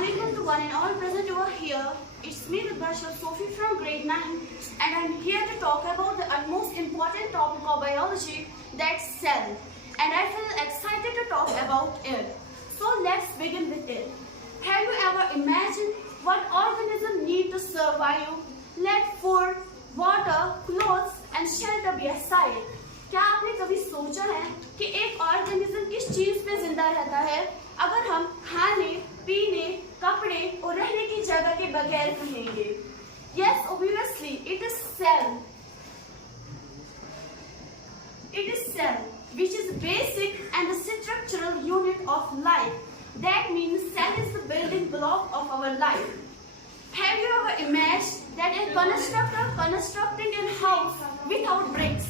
Assalamualaikum to one and all present over here. It's me, Ashraf Sophie from grade 9, and I'm here to talk about the most important topic of biology, that's cell. And I feel excited to talk about it. So let's begin with it. Have you ever imagined what organisms need to survive? Let food, water, clothes, and shelter be aside. क्या आपने कभी सोचा है कि एक organism किस चीज पे जिंदा रहता है अगर हम खाने, पीने, कपड़े और रहने की जगह के बगैर रहेंगे? Yes, obviously, it is cell. It is cell, which is basic and the structural unit of life. That means cell is the building block of our life. Have you ever imagined that a constructor constructing a house without bricks?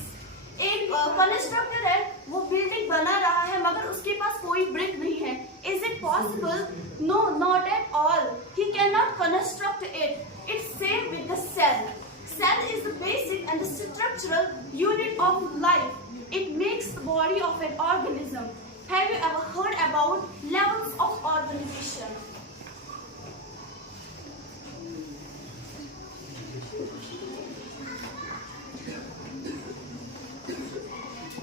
एक constructor है, वो building बना रहा है मगर उसके पास कोई brick नहीं है. Is it possible? No, not at all. He cannot construct it. It's same with the cell. Cell is the basic and the structural unit of life. It makes the body of an organism. Have you ever heard about levels of organization?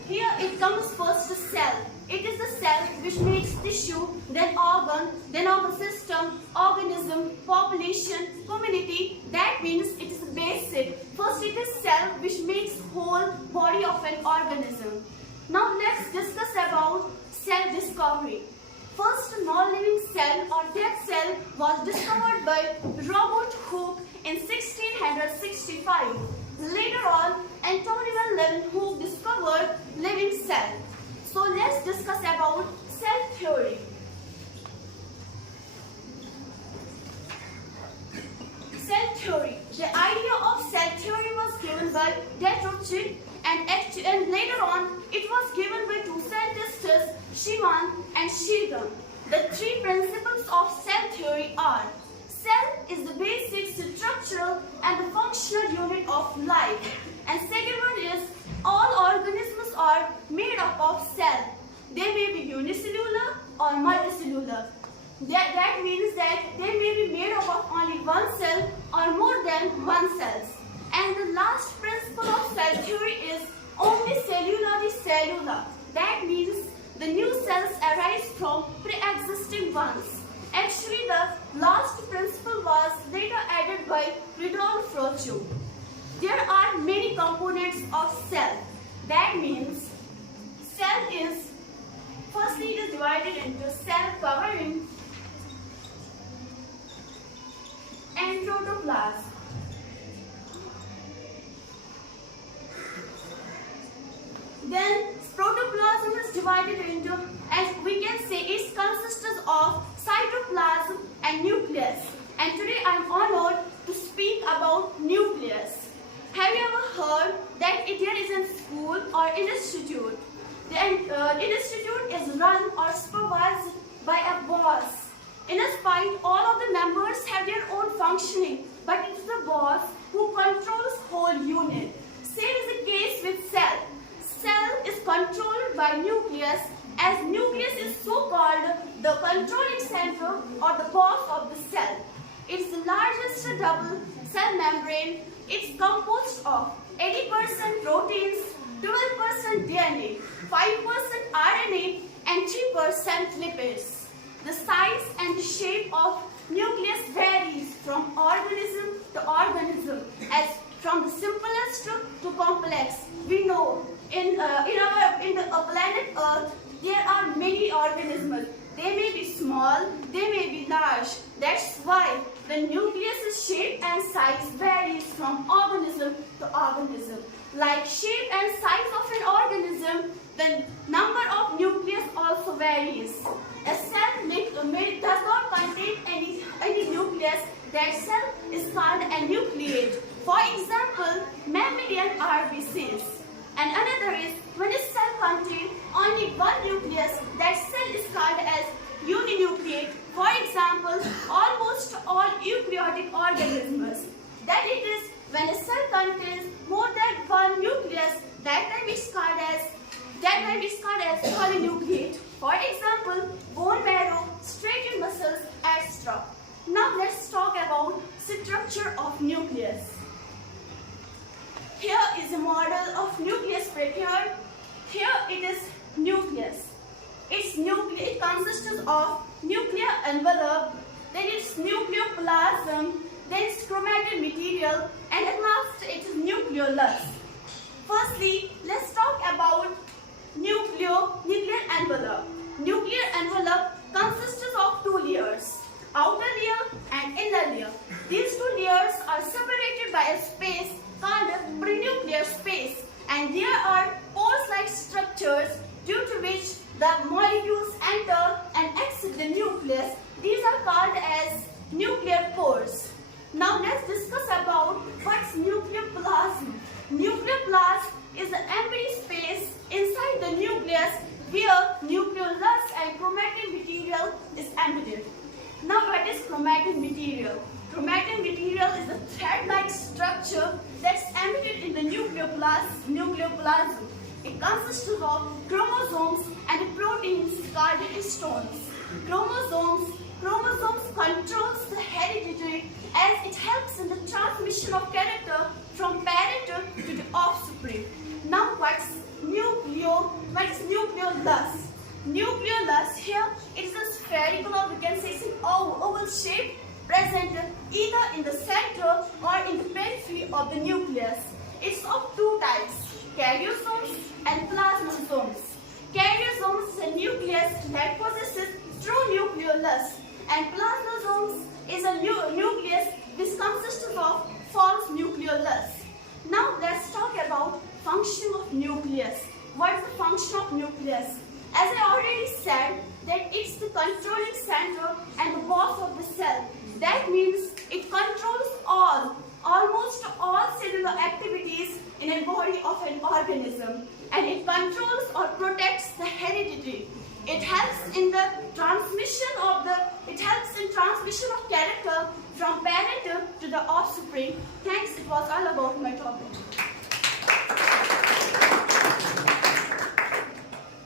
Here it comes first to cell. It is the cell which makes tissue, then organ, then organ system, organism, population, community. That means it is basic. First it is cell which makes whole body of an organism. Now let's discuss about cell discovery. First non-living cell or dead cell was discovered by Robert Hooke in 1665. Later on, Anthony Hooke discovered living cell. So let's discuss about cell theory. Cell theory. The idea of cell theory was given by Rothschild and later on it was given by two scientists, Schwann and Schilling. The three principles of cell theory are: cell is the basic structural and the functional unit of life. And second one is all organisms are made up of cell. They may be unicellular or multicellular. That means that they may be made up of only one cell or more than one cells. And the last principle of cell theory is unicellularly cellular. That means the new cells arise from pre-existing ones. Actually, the last principle was later added by Rudolf Virchow. There are many components of cell. That means cell is, firstly it is divided into cell covering and protoplasm. Then protoplasm is divided into, as we can say, it consists of cytoplasm and nucleus. And today I am honored to speak about nucleus. Have you ever heard that there is a school or institute? The institute is run or supervised by a boss. In a spite, all of the members have their own functioning, but it is the boss who controls whole unit. Same is the case with cell. Cell is controlled by nucleus, as nucleus is so called the controlling center or the boss of the cell. It's the largest double cell membrane. It's composed of 80% proteins, 12% DNA, 5% RNA, and 3% lipids. The size and the shape of nucleus varies from organism to organism, as from the simplest to complex. We know in the planet Earth there are many organisms. They may be small, they may be large. That's why the nucleus' shape and size varies from organism to organism. Like shape and size of an organism, the number of nucleus also varies. A cell does not contain any nucleus. That cell is called a nucleate. For example, mammalian RBCs. And another is when a cell contains only one nucleus, that cell is called as uninucleate. For example, almost all eukaryotic organisms. Then it is when a cell contains more than one nucleus, that time is called polynucleate. For example, bone marrow, straightened muscles, etc. of nuclear envelope, then its nucleoplasm, then its chromatin material, and at last it is nucleolus. Firstly, let's talk about nuclear envelope. Nuclear envelope consists of two layers, outer layer and inner layer. These two layers are separated by a space called a prenuclear space, and there are pores-like structures due to which the molecules enter and exit the nucleus. These are called as nuclear pores. Now let's discuss about what's nucleoplasm. Nucleoplasm is the empty space inside the nucleus where nucleolus and chromatin material is embedded. Now what is chromatin material? Chromatin material is a thread-like structure that's embedded in the nucleoplasm. It consists of chromosomes and proteins called histones. Chromosomes controls the heredity as it helps in the transmission of character from parent to the offspring. Now what's nucleolus? Nucleolus here, it is a spherical, or we can say it's an oval shape present either in the center or in the periphery of the nucleus. It's of two types, karyosomes and plasmasomes. Karyosomes is a nucleus that possesses true nucleolus, and plasmasomes is a nucleus which consists of false nucleolus. Now let's talk about function of nucleus. What is the function of nucleus? As I already said, that it's the controlling center and the boss of the cell. That means it controls almost all cellular activities in a body of an organism, and it controls or protects the heredity. It helps in the transmission of character from parent to the offspring. Thanks, it was all about my